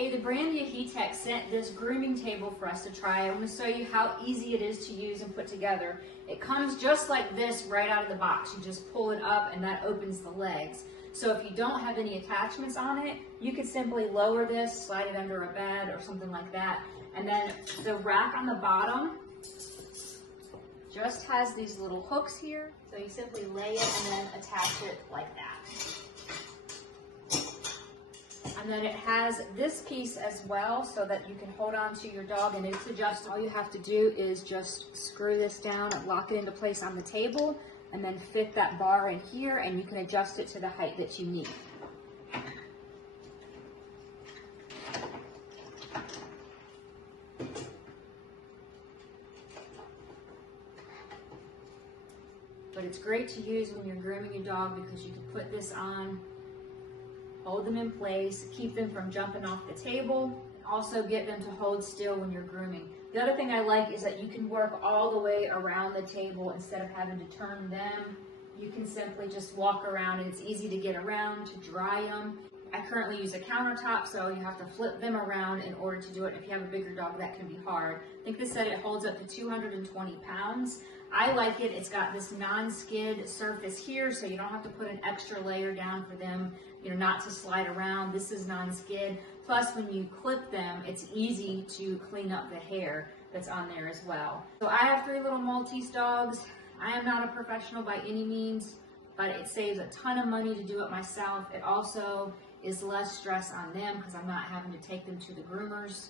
Hey, the brand Yaheetech sent this grooming table for us to try. I'm going to show you how easy it is to use and put together. It comes just like this right out of the box. You just pull it up and that opens the legs. So if you don't have any attachments on it, you could simply lower this, slide it under a bed or something like that. And then the rack on the bottom just has these little hooks here. So you simply lay it and then attach it like that. And then it has this piece as well so that you can hold on to your dog and it's adjustable. All you have to do is just screw this down and lock it into place on the table and then fit that bar in here and you can adjust it to the height that you need. But it's great to use when you're grooming your dog because you can put this on, hold them in place, keep them from jumping off the table, and also get them to hold still when you're grooming. The other thing I like is that you can work all the way around the table instead of having to turn them. You can simply just walk around and it's easy to get around, to dry them. I currently use a countertop, so you have to flip them around in order to do it. If you have a bigger dog, that can be hard. I think this said it holds up to 220 pounds. I like it. It's got this non-skid surface here, so you don't have to put an extra layer down for them, not to slide around. This is non-skid. Plus, when you clip them, it's easy to clean up the hair that's on there as well. So I have 3 little Maltese dogs. I am not a professional by any means, but it saves a ton of money to do it myself. It also is less stress on them because I'm not having to take them to the groomers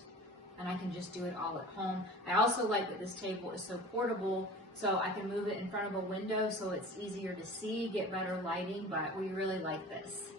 and I can just do it all at home. I also like that this table is so portable, so I can move it in front of a window so it's easier to see, get better lighting, but we really like this.